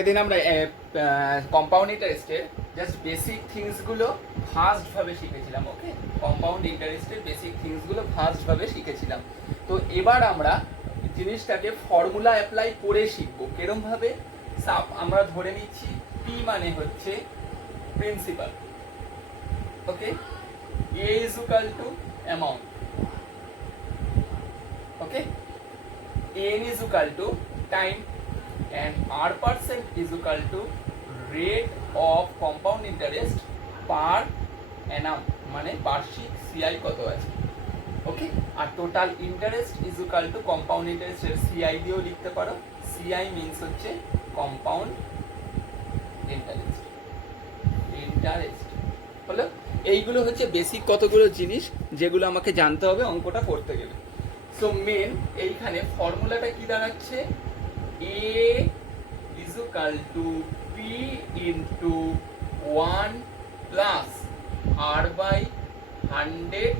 আগের দিন আমরা কম্পাউন্ড ইন্টারেস্টের জাস্ট বেসিক থিংসগুলো ফাস্টভাবে শিখেছিলাম। ওকে, কম্পাউন্ড ইন্টারেস্টের বেসিক থিংসগুলো ফাস্টভাবে শিখেছিলাম। তো এবার আমরা জিনিসটাকে ফর্মুলা অ্যাপ্লাই করে শিখবো। কিরমভাবে? আমরা ধরে নিচ্ছি পি মানে হচ্ছে principal. Okay, A is equal two amount. Okay, n is equal to time and r% is equal to rate of compound interest per annum, মানে বার্ষিক CI কত আছে। ওকে, আর total interest is equal to compound ইন্টারেস্টের CI দিয়েও লিখতে পারো। CI means হচ্ছে কম্পাউন্ড ইন্টারেস্ট। হলো, এইগুলো হচ্ছে বেসিক কতগুলো জিনিস যেগুলো আমাকে জানতে হবে অঙ্কটা করতে গেলে। সো মেন এইখানে ফর্মুলাটা কি দাঁড়াচ্ছে? a is equal to p into 1 plus r by 100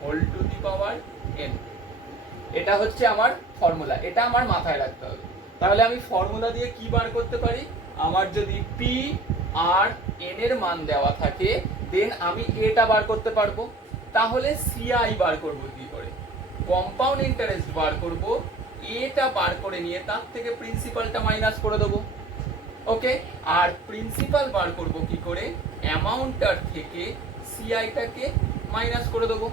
whole to the power n। এটা হচ্ছে আমার ফর্মুলা, এটা আমার মাথায় রাখতে হবে। তাহলে আমি ফর্মুলা দিয়ে কি বার করতে পারি? আমার যদি p আর n এর মান দেওয়া থাকে, দেন আমি এটা বার করতে পারবো। তাহলে CI বার করবো কি করে? কম্পাউন্ড ইন্টারেস্ট বার করব, এটা বার করে নিয়ে তার থেকে প্রিন্সিপালটা মাইনাস করে দেবো। ওকে, আর প্রিন্সিপাল বার করব কি করে? অ্যামাউন্টটার থেকে সিআইটাকে মাইনাস করে দেবো,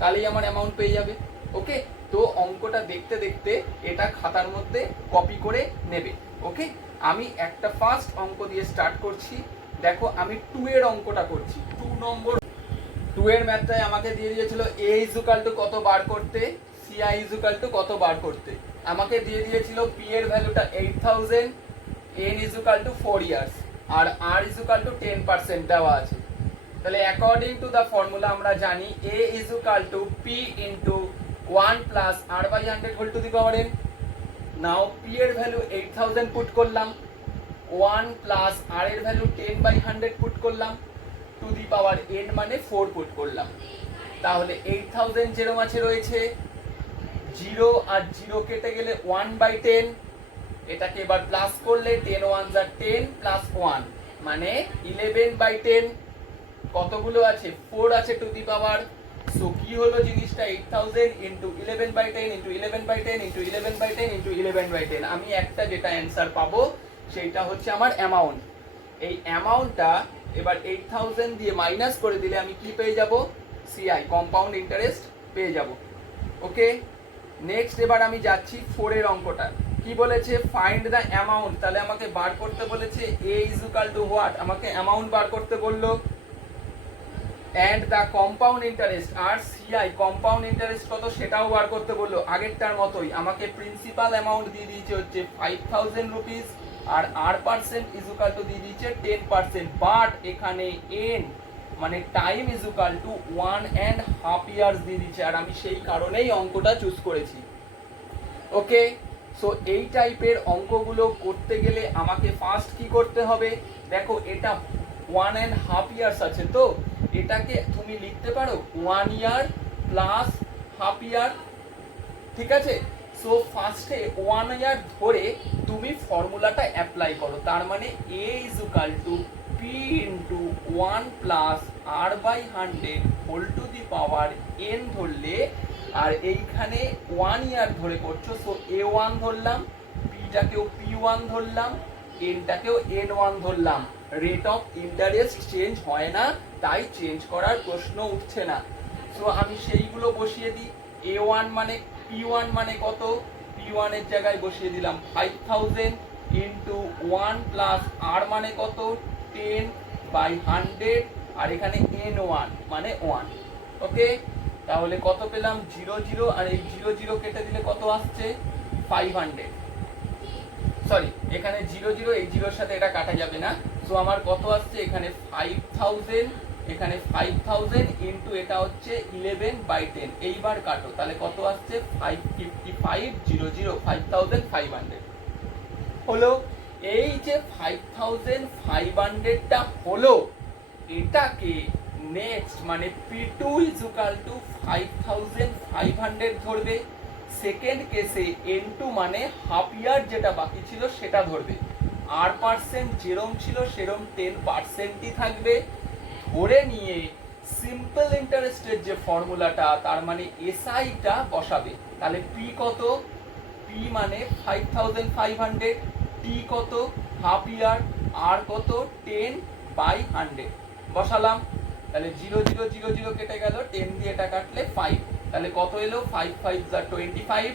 তাহলেই আমার অ্যামাউন্ট পেয়ে যাবে। ওকে, তো অঙ্কটা দেখতে দেখতে এটা খাতার মধ্যে কপি করে নেবে। ওকে, আমি একটা ফার্স্ট অঙ্ক দিয়ে স্টার্ট করছি। দেখো, আমি 2 এর অঙ্কটা করছি। 2 নম্বর 2 এর ম্যাথটায় আমাকে দিয়ে দিয়েছিল a ইজ ইকুয়াল টু কত বার করতে, ci ইজ ইকুয়াল টু কত বার করতে। আমাকে দিয়ে দিয়েছিল p এর ভ্যালুটা 8000, n is equal to 4 years, আর r ইজ ইকুয়াল টু 10% দেওয়া আছে। তাহলে অ্যাকর্ডিং টু দা ফর্মুলা আমরা জানি a is equal to p into 1 plus r by 100 whole to the power n। Now p এর ভ্যালু 8000 পুট করলাম, 1 plus r এর value 10 by 100 put করলাম, to the power n মানে 4 put করলাম। তাহলে 8000 যেরকম আছে রয়েছে, 0 আর 0 কেটে গেলে 1 বাই 10। এটাকে এবার প্লাস করলে 10 1 যা 10 প্লাস 1 মানে 11 বাই 10। কতগুলো আছে? 4 আছে টু দি পাওয়ার। সো কি হলো জিনিসটা? 8000 into 11 by 10 into 11 by 10 into 11 by 10 into 11 by 10। আমি একটা যেটা অ্যান্সার পাবো সেইটা হচ্ছে আমার অ্যামাউন্ট। এই অ্যামাউন্টটা এবার 8000 দিয়ে মাইনাস করে দিলে আমি কি পেয়ে যাব? CI, কম্পাউন্ড ইন্টারেস্ট পেয়ে যাব। ওকে, নেক্সট এবার আমি যাচ্ছি 4 এর অঙ্কটা। কি বলেছে? Find the amount. তাহলে আমাকে বার করতে বলেছে a is equal to what, আমাকে অ্যামাউন্ট বার করতে বললো, এন্ড দ্য কম্পাউন্ড ইন্টারেস্ট। আর CI, কম্পাউন্ড ইন্টারেস্ট কত সেটাও বার করতে বললো। আগেরটার মতোই আমাকে প্রিন্সিপাল অ্যামাউন্ট দিয়ে দিয়েছে হচ্ছে 5000 রুপিস, আর r% ইজ ইকুয়াল টু দিয়ে দিয়েছে 10%। বাট এখানে n মানে time is equal to 1.5 years দিয়ে দিচ্ছে, আর আমি সেই কারণেই অঙ্কটা চুজ করেছি। ওকে, সো এই টাইপের অঙ্কগুলো করতে গেলে আমাকে ফার্স্ট কি করতে হবে? দেখো, এটা 1.5 ইয়ার্স আছে, তো এটাকে তুমি লিখতে পারো 1 ইয়ার প্লাস হাফ ইয়ার। ঠিক আছে, সো ফার্স্টে 1 ইয়ার ধরে তুমি ফর্মুলাটা অ্যাপ্লাই করো। তার মানে a is equal to p into 1 plus r by 100 whole to the power n ধরলে, আর এইখানে 1 ইয়ার ধরে করছো, সো a1 ধরলাম, p-টাকেও p1 ধরলাম, n-টাকেও n1 ধরলাম। রেট অফ ইন্টারেস্ট চেঞ্জ হয় না, তাই চেঞ্জ করার প্রশ্ন উঠছে না। সো আমি সেইগুলো বসিয়ে দিই। a1 মানে p1 মানে কত? p1 এর জায়গায় বসিয়ে দিলাম 5000 ইনটু 1 প্লাস r মানে কত? 10 বাই 100, আর এখানে n1 মানে 1। ওকে, তাহলে কত পেলাম? 0 0, আর এই 0 0 কেটে দিলে কত আসছে? 500। সরি, এখানে 0 0, এই 0 এর সাথে এটা কাটা যাবে না। সো আমার কত আসছে? এখানে 5000, এখানে 5000 ইনটু এটা হচ্ছে 11 বাই 10। এইবার কাটো, তাহলে কত আসছে? 5500, 5500 হলো। এই যে 5500টা হলো, এটাকে নেক্সট মানে p2 ইজ ইকুয়াল টু 5500 ধরবে। সেকেন্ড কেসে n2 মানে হাফ ইয়ার যেটা বাকি ছিল সেটা ধরবে। r% যেরম ছিল সেরম 10%ই থাকবে। ধরে নিয়ে সিম্পল ইন্টারেস্টের যে ফর্মুলাটা, তার মানে এসআইটা বসাবে। তাহলে পি কত? পি মানে 5500, টি কত? হাফ ইয়ার, আর কত? 10/100 বসালাম। তাহলে 0 0 0 0 কেটে গেল, 10 দিয়ে এটা কাটলে 5, তাহলে কত এলো? 5 5 25,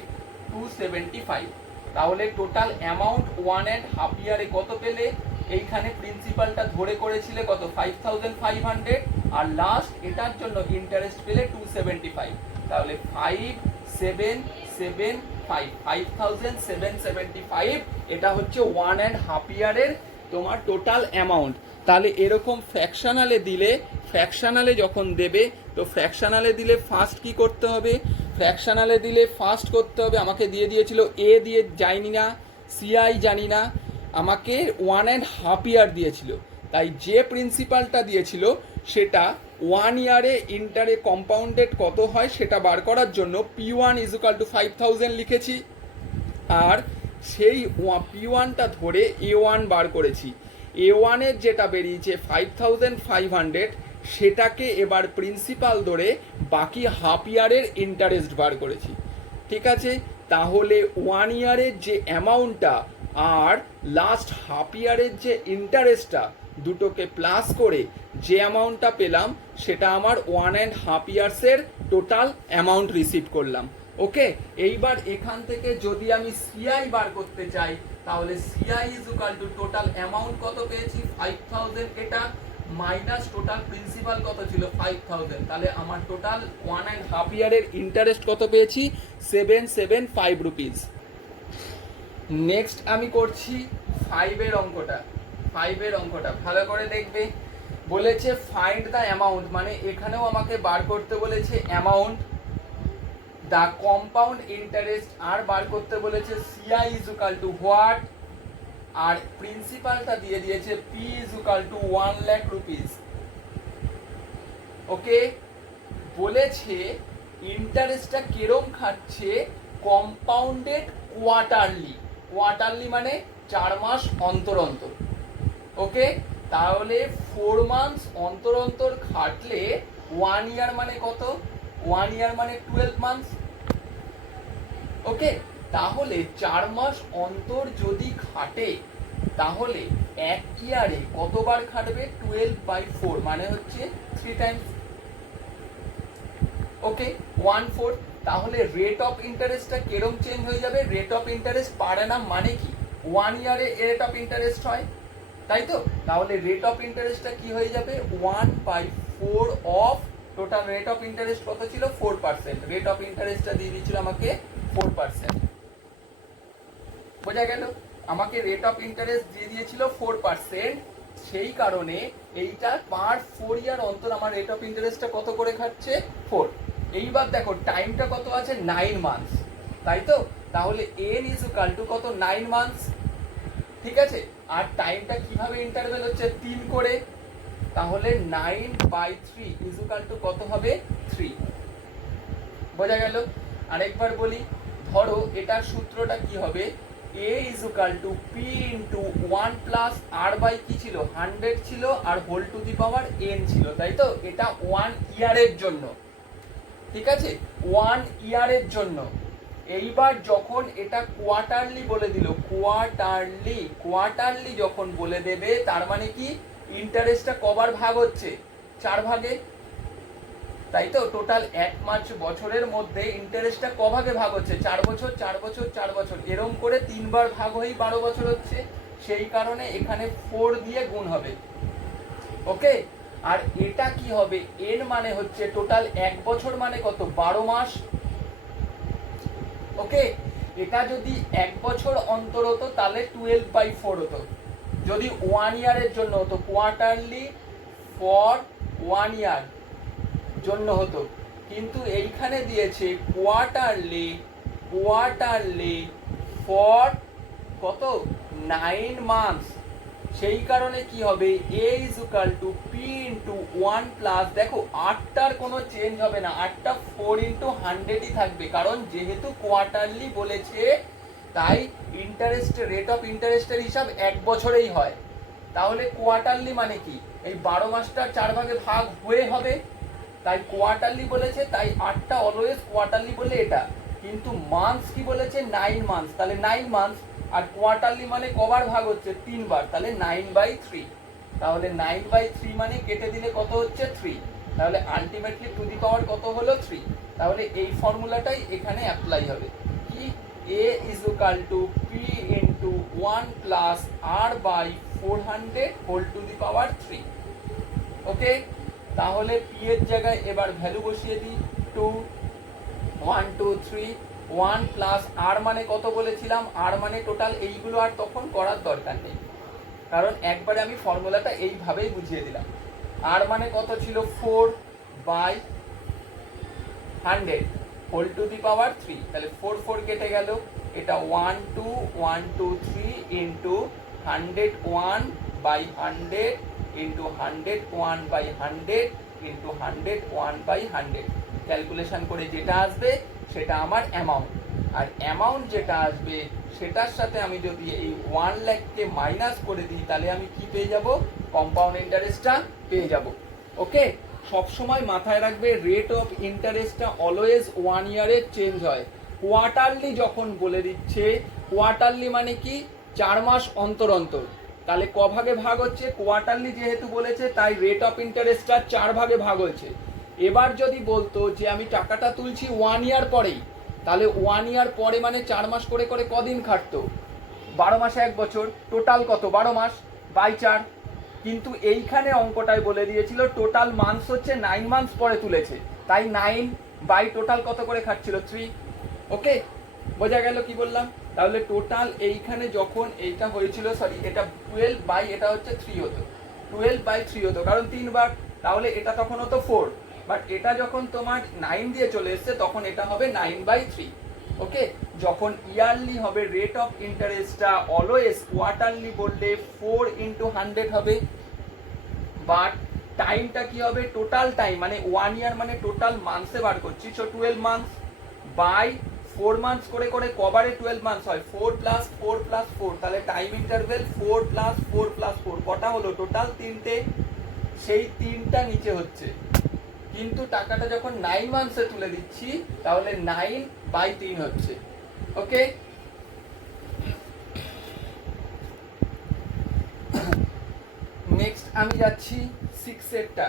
275। তাহলে টোটাল অ্যামাউন্ট 1.5 ইয়ারে কত পেলে? এইখানে প্রিন্সিপালটা ধরে করেছিলে কত? 5500, আর লাস্ট এটার জন্য ইন্টারেস্ট পেলে 275। তাহলে 5775, 5775 এটা হচ্ছে 1.5 ইয়ারের তোমার টোটাল অ্যামাউন্ট। তাহলে এরকম ফ্র্যাকশনালে দিলে, ফ্র্যাকশনালে যখন দেবে, তো ফ্র্যাকশনালে দিলে ফার্স্ট কি করতে হবে? ফ্র্যাকশনালে দিলে ফার্স্ট করতে হবে, আমাকে দিয়ে দিয়েছিল এ দিয়ে জানি না, সিআই জানি না, আমাকে 1.5 ইয়ার দিয়েছিল। তাই যে প্রিন্সিপালটা দিয়েছিল সেটা 1 ইয়ারে ইন্টারে কম্পাউন্ডেড কত হয় সেটা বার করার জন্য P1 = 5000 লিখেছি, আর সেই P1টা ধরে A1 বার করেছি। A1 এর যেটা বেরিয়েছে 5500, সেটাকে এবার প্রিন্সিপাল ধরে বাকি হাফ ইয়ারের ইন্টারেস্ট বার করেছি। ঠিক আছে, তাহলে 1 ইয়ারের যে অ্যামাউন্টটা আর লাস্ট হাফ ইয়ারের যে ইন্টারেস্টটা, দুটোকে প্লাস করে যে অ্যামাউন্টটা পেলাম সেটা আমার 1.5 ইয়ার্সের টোটাল অ্যামাউন্ট রিসিভ করলাম। ওকে, এইবার এখান থেকে যদি আমি সিআই বার করতে চাই, তাহলে সিআই = টোটাল অ্যামাউন্ট কত পেয়েছি? 5000, এটা মাইনাস টোটাল প্রিন্সিপাল কত ছিল? 5000। তাহলে আমার টোটাল 1.5 ইয়ারের ইন্টারেস্ট কত পেয়েছি? 775 রুপিস। নেক্সট আমি করছি 5 এর অঙ্কটা। 5 এর অঙ্কটা ভালো করে দেখবে। বলেছে ফাইন্ড দ্য অ্যামাউন্ট, মানে এখানেও আমাকে বার করতে বলেছে অ্যামাউন্ট, দ্য কম্পাউন্ড ইন্টারেস্ট আর বার করতে বলেছে সিআই = হোয়াট, আর প্রিন্সিপালটা দিয়ে দিয়েছে পি = 1 লাখ রুপিস। ওকে, বলেছে ইন্টারেস্টটা কিরম খাচ্ছে? কম্পাউন্ডেড কোয়ার্টারলি, কোয়ার্টারলি মানে 4 মাস অন্তর অন্তর। ওকে, তাহলে 4 মান্থস অন্তর অন্তর খাটলে 1 ইয়ার মানে কত? 1 ইয়ার মানে 12 মান্থস। ওকে, তাহলে 4 মাস অন্তর যদি খাটে, তাহলে 1 ইয়ারে কতবার খাটবে? 12/4, মানে হচ্ছে 3 টাইমস। ওকে, 1/4। তাহলে রেট অফ ইন্টারেস্টটা কিরম চেঞ্জ হয়ে যাবে? রেট অফ ইন্টারেস্ট পার অ্যানাম মানে কি? 1 ইয়ারে রেট অফ ইন্টারেস্ট হয়, তাই তো? তাহলে রেট অফ ইন্টারেস্টটা কি হয়ে যাবে? 1/4 of total rate of interest কত ছিল? 4%। রেট অফ ইন্টারেস্টটা দিয়ে দিয়েছিল আমাকে 4%। বোঝা গেল? আমাকে রেট অফ ইন্টারেস্ট দিয়ে দিয়েছিল 4%, সেই কারণে এইটা পার 4 ইয়ার অন্তর আমার রেট অফ ইন্টারেস্টটা কত করে খাচ্ছে? 4। এইবার দেখো টাইমটা কত আছে? 9 মান্থস, তাই তো? তাহলে n = কত? 9 মান্থস। ঠিক আছে, আর টাইমটা কিভাবে ইন্টারভেল হচ্ছে? 3 করে। তাহলে 9/3 = কত হবে? 3। বোঝা গেল? আরেকবার বলি, ধরো এটার সূত্রটা কি হবে? a = p * 1 + r / কি ছিল? 100 ছিল, আর whole to the power n ছিল, তাই তো? এটা 1 ইয়ারের জন্য। ঠিক আছে, 1 ইয়ারের জন্য। এইবার যখন এটা কোয়ার্টারলি বলে দিল, কোয়ার্টারলি, কোয়ার্টারলি যখন বলে দেবে, তার মানে কি? ইন্টারেস্টটা কবার ভাগ হচ্ছে? 4 ভাগে, তাই তো? টোটাল 1 মাস বছরের মধ্যে ইন্টারেস্টটা ক ভাগে ভাগ হচ্ছে? 4 বছর 4 বছর 4 বছর, এরম করে 3 বার ভাগ হয়েই 12 বছর হচ্ছে। সেই কারণে এখানে 4 দিয়ে গুণ হবে। ওকে, আর এটা কি হবে? n মানে হচ্ছে টোটাল 1 বছর মানে কত? 12 মাস। ওকে, এটা যদি 1 বছর অন্তর হতো তাহলে 12/4 হতো। যদি 1 ইয়ারের জন্য হতো, কোয়ার্টারলি ফর 1 ইয়ার জন্য হতো, কিন্তু এইখানে দিয়েছে কোয়ার্টারলি, কোয়ার্টারলি ফর কত? 9 মান্থস। সেই কারণে কি হবে? a = p * 1 + দেখো 8টার কোনো চেঞ্জ হবে না, 8টা 4 × 100ই থাকবে, কারণ যেহেতু কোয়ার্টারলি বলেছে তাই রেট অফ ইন্টারেস্টের হিসাব 1 বছরেই হয়। তাহলে কোয়ার্টারলি মানে কি, এই 12 মাসটা 4 ভাগে ভাগ হয়ে হবে, তাই কোয়ার্টারলি বলেছে, তাই 8টা অলওয়েজ কোয়ার্টারলি বলে এটা। কিন্তু মান্থস কি বলেছে, 9 মান্থস, তাহলে 9 মান্থস। আর কোয়ার্টারলি মানে কবার ভাগ হচ্ছে, 3 বার, তাহলে 9/3। তাহলে 9/3 মানে কেটে দিলে কত হচ্ছে, 3। তাহলে আলটিমেটলি টু দি পাওয়ার কত হলো, 3। তাহলে এই ফর্মুলাটাই এখানে অ্যাপ্লাই হবে, কি a is equal to p into 1 plus r by 400 whole to the power 3। ওকে, তাহলে p এর জায়গায় এবার ভ্যালু বসিয়ে দিই, 2 1 2 3 1 প্লাস r মানে কত বলেছিলাম, r মানে টোটাল, এইগুলো আর তখন করার দরকার নেই, কারণ একবারে আমি ফর্মুলাটা এইভাবেই বুঝিয়ে দিলাম। r মানে কত ছিল, 4/100 হোল টু দি পাওয়ার 3। তাহলে 4 4 কেটে গেল, এটা 1 2 1 2 3 ইন্টু 101/100 ইন্টু 101/100 ইন্টু 101/100। ক্যালকুলেশন করে যেটা আসবে সেটা আমার অ্যামাউন্ট। আর অ্যামাউন্ট যেটা আসবে সেটার সাথে আমি যদি এই 1 লাখকে মাইনাস করে দিই, তাহলে আমি কি পেয়ে যাব, কম্পাউন্ড ইন্টারেস্টটা পেয়ে যাব। ওকে, সবসময় মাথায় রাখবে রেট অফ ইন্টারেস্টটা অলওয়েজ 1 ইয়ারে চেঞ্জ হয়। কোয়ার্টারলি যখন বলে দিচ্ছে, কোয়ার্টারলি মানে কি, 4 মাস অন্তর অন্তর, তাহলে ক ভাগে ভাগ হচ্ছে, কোয়ার্টারলি যেহেতু বলেছে তাই রেট অফ ইন্টারেস্টটা 4 ভাগে ভাগ হয়েছে। এবার যদি বলতো যে আমি টাকাটা তুলছি 1 ইয়ার পরেই, তাহলে 1 ইয়ার পরে মানে 4 মাস করে করে কদিন খাটতো, 12 মাসে 1 বছর, টোটাল কত, 12 মাস বাই 4। কিন্তু এইখানে অঙ্কটায় বলে দিয়েছিল টোটাল মান্থস হচ্ছে 9 মান্থস পরে তুলেছে, তাই 9 বাই টোটাল কত করে খাটছিল, 3। ওকে, বোঝা গেল কি বললাম। তাহলে টোটাল এইখানে যখন এইটা হয়েছিল, সরি এটা 12 বাই এটা হচ্ছে 3 হতো, 12/3 হতো, কারণ 3 বার, তাহলে এটা তখন হতো 4। বাট এটা যখন তোমার 9 দিয়ে চলে এসছে তখন এটা হবে 9/3। ওকে, যখন ইয়ারলি হবে রেট অফ ইন্টারেস্টটা অলওয়েজ কোয়ার্টারলি বললে 4 ইন্টু 100 হবে। বাট টাইমটা কি হবে, টোটাল টাইম মানে 1 ইয়ার মানে টোটাল মান্থসে বার করছি, সো 12 মান্থস বাই 4 মান্থস করে করে কবারে 12 মান্থস হয়, 4 প্লাস 4 প্লাস 4, তাহলে টাইম ইন্টারভেল 4 প্লাস 4 প্লাস 4 কটা হলো, টোটাল 3টে, সেই 3টা নিচে হচ্ছে। কিন্তু টাকাটা যখন 9 মান্থসে তুলে দিচ্ছি তাহলে 9/3 হচ্ছে। ওকে, নেক্সট আমি যাচ্ছি 6 এরটা।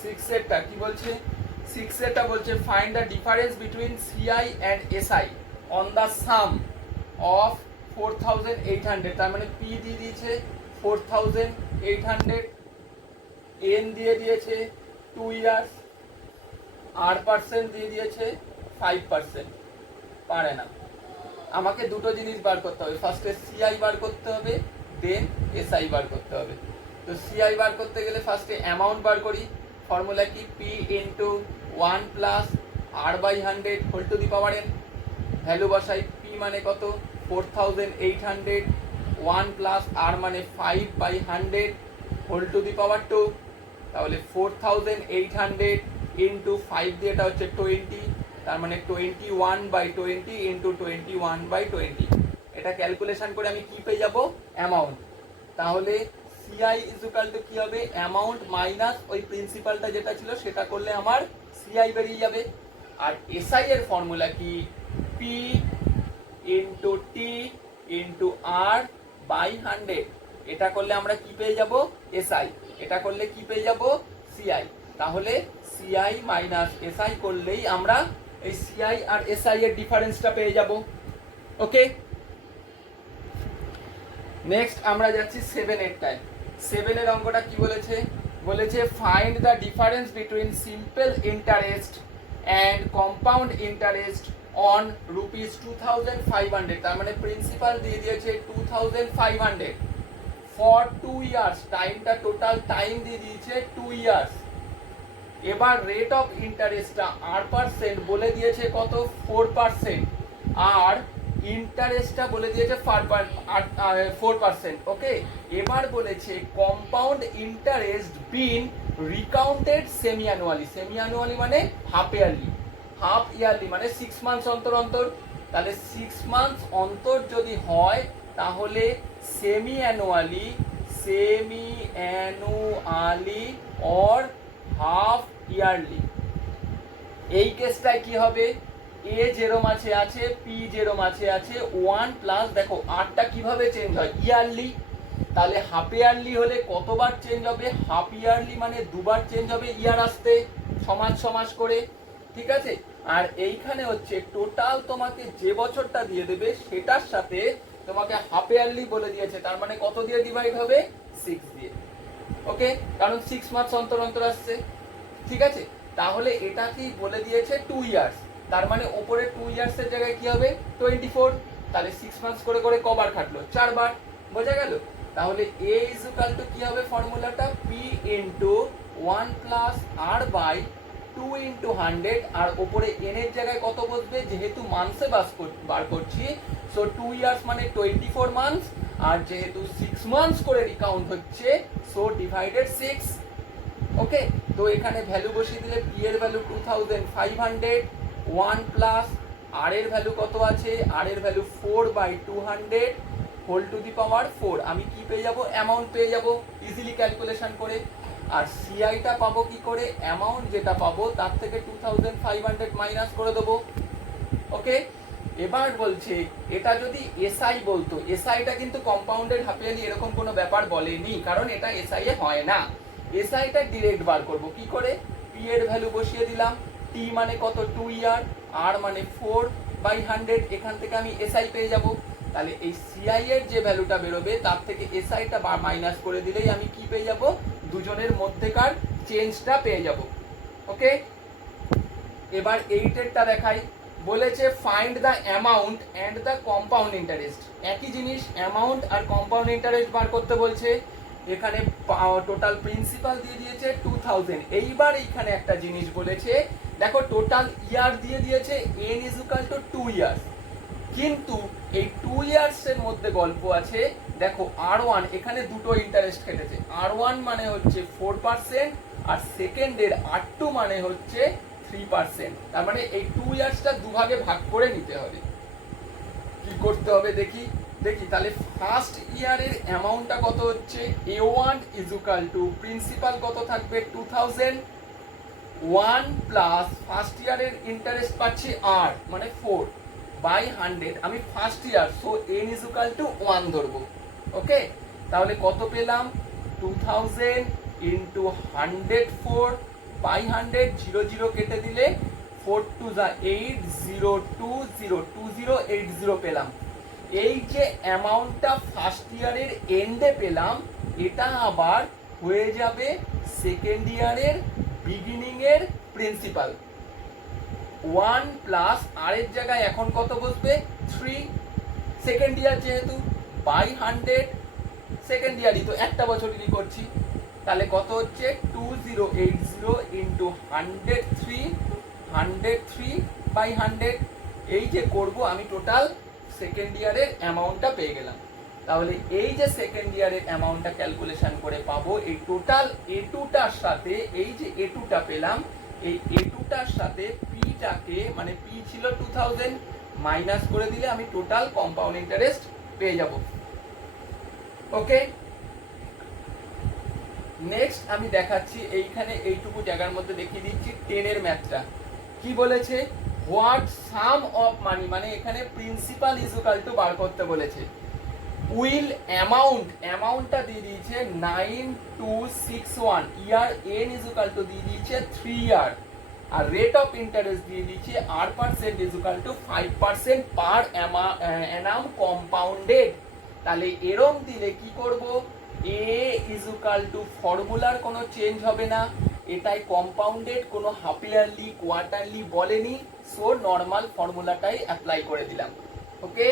6 এরটা কি বলছে, 6 এরটা বলছে find the difference between CI and SI on the sum of 4800। তার মানে পি দিয়ে দিয়েছে 4800, এন দিয়ে দিয়েছে 2 ইয়ার্স, আর পার্সেন্ট দিয়ে দিয়েছে 5%। পারে না, আমাকে দুটো জিনিস বার করতে হবে, ফার্স্টে সিআই বার করতে হবে, দেন এসআই বার করতে হবে। তো সিআই বার করতে গেলে ফার্স্টে অ্যামাউন্ট বার করি, ফর্মুলা কি, P into 1 plus r/100 whole to the power n। Value বসাই, পি মানে কত, 4800, 1 প্লাস আর মানে 5/100 হোল টু দি পাওয়ার 2। তাহলে 4800 ইন্টু 5 দিয়ে এটা হচ্ছে 20, তার মানে 21/20 ইন্টু 21/20। এটা ক্যালকুলেশন করে আমি কি পেয়ে যাব, অ্যামাউন্ট। তাহলে সিআই ইজ ইকুয়াল টু কি হবে, অ্যামাউন্ট মাইনাস ওই প্রিন্সিপালটা যেটা ছিল সেটা করলে আমার সিআই বেরিয়ে যাবে। আর এসআই এর ফর্মুলা কি, P into T into r/100। এটা করলে আমরা কি পেয়ে যাব, এসআই। এটা করলে কি পেয়ে যাব, সিআই। তাহলে সিআই মাইনাস এসআই করলেই আমরা এই সিআই আর এসআই এর ডিফারেন্সটা পেয়ে যাব। ওকে, নেক্সট আমরা যাচ্ছি 7 এরটায়। 7 এর অঙ্কটা কি বলেছে, বলেছে find the difference between simple interest and compound interest on ₹2500। তার মানে প্রিন্সিপাল দিয়ে দিয়েছে 2500 ফর 2 ইয়ার্স, টাইমটা টোটাল টাইম দিয়ে দিয়েছে 2 ইয়ার্স। এবার রেট অফ ইন্টারেস্টটা আর পার্সেন্ট বলে দিয়েছে কত, 4%, আর ইন্টারেস্টটা বলে দিয়েছে 4%। ওকে, এবার বলেছে কম্পাউন্ড ইন্টারেস্ট বিন রিকাউন্টেড সেমি অ্যানুয়ালি। সেমি অ্যানুয়ালি মানে হাফ ইয়ারলি, হাফ ইয়ারলি মানে 6 মান্থস অন্তর অন্তর। তাহলে 6 মান্থস অন্তর যদি হয় তাহলে semi annually or half yearly. এই কেসটায় কি হবে, এ যেরম আছে পি যেরম আছে 1 প্লাস, দেখো আরটা কিভাবে চেঞ্জ হয় ইয়ারলি, তাহলে হাফ ইয়ারলি হলে কতবার চেঞ্জ হবে, হাফ ইয়ারলি মানে দুবার চেঞ্জ হবে ইয়ার আসতে সমাজ করে, ঠিক আছে। আর এইখানে হচ্ছে টোটাল তোমাকে যে বছরটা দিয়ে দেবে সেটার সাথে তোমাকে হাফ ইয়ারলি বলে দিয়েছে, তার মানে কত দিয়ে ডিভাইড হবে, 6 দিয়ে। ওকে, কারণ 6 মান্থস অন্তর আসছে, ঠিক আছে। তাহলে এটা কি বলে দিয়েছে 2 ইয়ার্স, তার মানে উপরে 2 ইয়ার্স এর জায়গায় কি হবে 24, তাহলে 6 মান্থস করে কবার খাটলো, 4 বার, বোঝা গেল। তাহলে a ইজ ইকুয়াল টু কি হবে ফর্মুলাটা, p into 1 plus r by 2 into 100, আর উপরে n এর জায়গায় কত বসবে, যেহেতু মান্থসে বার করছি, সো 2 ইয়ার্স মানে 24 মান্থস, আর যেহেতু 6 মান্থস করে রিকাউন্ট হচ্ছে সো ডিভাইডেড 6। ওকে, তো এখানে ভ্যালু বসিয়ে দিলে p এর ভ্যালু 2500, 1 প্লাস r এর ভ্যালু কত আছে, r এর value 4 by 200 whole to the power 4। আমি কি পেয়ে যাব, অ্যামাউন্ট পেয়ে যাব ইজিলি ক্যালকুলেশন করে। আর সিআইটা পাবো কি করে, অ্যামাউন্ট যেটা পাবো তার থেকে 2500 মাইনাস করে দেবো। ওকে, এবার বলছে এটা যদি এসআই বলতো, এসআইটা কিন্তু কম্পাউন্ডেড হাফ ইয়ারলি এরকম কোনো ব্যাপার বলেনি, কারণ এটা এসআই এ হয় না। এসআইটা ডিরেক্ট বার করব কি করে, পি এর ভ্যালু বসিয়ে দিলাম, টি মানে কত 2 ইয়ার, আর মানে 4 বাই 100, এখান থেকে আমি এসআই পেয়ে যাব। তাহলে এই সিআই এর যে ভ্যালুটা বেরোবে তার থেকে এসআইটা মাইনাস করে দিলেই আমি কি পেয়ে যাব, দুজনের মধ্যেকার চেঞ্জটা পেয়ে যাব। ওকে, এবার 8 এরটা দেখাই, বলেছে find the amount and the compound interest. একই জিনিস, অ্যামাউন্ট আর কম্পাউন্ড ইন্টারেস্ট বার করতে বলছে। এখানে টোটাল প্রিন্সিপাল দিয়ে দিয়েছে 2000। এইবার এইখানে একটা জিনিস বলেছে, দেখো টোটাল ইয়ার দিয়ে দিয়েছে n is equal two 2 years, কিন্তু এই 2 ইয়ার্স এর মধ্যে গল্প আছে। দেখো R1 এখানে দুটো ইন্টারেস্ট কেটেছে, R1 মানে হচ্ছে 4% আর সেকেন্ডের R2 মানে হচ্ছে 3%, তার মানে এই 2 ইয়ার্সটা দুভাগে ভাগ করে নিতে হবে। কি করতে হবে দেখি, তাহলে ফার্স্ট ইয়ারের অ্যামাউন্টটা কত হচ্ছে, A1 is equal two principal কত থাকবে 2000, 1 প্লাস ফার্স্ট ইয়ারের ইন্টারেস্ট পাচ্ছি R মানে 4 বাই 100, আমি first year so n is equal two 1 ধরবো। ওকে, তাহলে কত পেলাম 2000 ইনটু 104 বাই 100, 0 কেটে দিলে 4 টু যা 8, 020 পেলাম। এই যে অ্যামাউন্টটা ফার্স্ট ইয়ারের এন্ডে পেলাম, এটা আবার হয়ে যাবে সেকেন্ড ইয়ারের বিগিনিং এর প্রিন্সিপাল। 1 প্লাস আর এর জায়গায় এখন কত বসবে 3, সেকেন্ড ইয়ার যেহেতু, বাই 100, সেকেন্ড ইয়ারই তো একটা বছরই করছি, তাহলে কত হচ্ছে 2080 ইন্টু 103 বাই 100। এই যে করব আমি টোটাল সেকেন্ড ইয়ারের অ্যামাউন্টটা পেয়ে গেলাম। তাহলে এই যে সেকেন্ড ইয়ারের অ্যামাউন্টটা ক্যালকুলেশন করে পাবো, এই টোটাল A2টার সাথে এই যে A2টা পেলাম, এই A2টার সাথে Pটাকে মানে P ছিল 2000 মাইনাস করে দিলে আমি টোটাল কম্পাউন্ড ইন্টারেস্ট পেয়ে যাব। ওকে, নেক্সট আমি দেখাচ্ছি, এইখানে এইটুকু জায়গার মধ্যে দেখিয়ে দিচ্ছি 10 এর ম্যাথটা। কি বলেছে, হোয়াট সাম অফ মানি, মানে এখানে প্রিন্সিপাল ইজ ইকুয়াল টু বার করতে বলেছে। উইল অ্যামাউন্টটা দিয়ে দিয়েছে 9261, ইয়ার n ইজ ইকুয়াল টু দিয়ে দিয়েছে 3 ইয়ার, আর রেট অফ ইন্টারেস্ট দিয়ে দিয়েছে r% is equal two 5% per Anam compounded. তাহলে এরম দিলে কি করব, a ইজ ইকুয়াল টু ফর্মুলার কোনো চেঞ্জ হবে না, এটাই কম্পাউন্ডেড, কোনো হাফ ইয়ারলি কোয়ার্টারলি বলেনি, সো নর্মাল ফর্মুলাটাই অ্যাপ্লাই করে দিলাম। ওকে,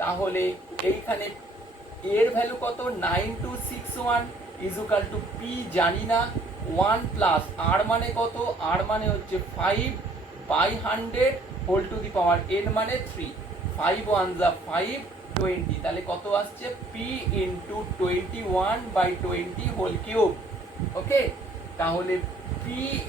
তাহলে এইখানে এর ভ্যালু কত 9261 ইজ ইকুয়াল টু p জানি না, 1 প্লাস r মানে কত, r মানে হচ্ছে 5 by 100 whole to the power n মানে 3, 5 1 যা 5, 20, তাহলে কত আসছে p into 21 by 20 whole cube. Okay, তাহলে p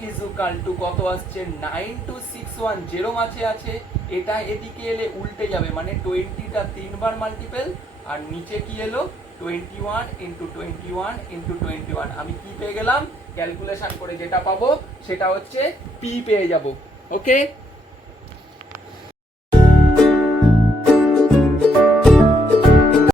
ইজ ইকুয়াল টু কত আসছে 9261, যেরম আছে এটা এদিকে এলে উল্টে যাবে, মানে 20টা 3বার মাল্টিপল, আর নিচে কি এলো 21 ইন্টু 21 ইন্টু 21। আমি কি পেয়ে গেলাম, ক্যালকুলেশন করে যেটা পাবো সেটা হচ্ছে পি পেয়ে যাব। ওকে।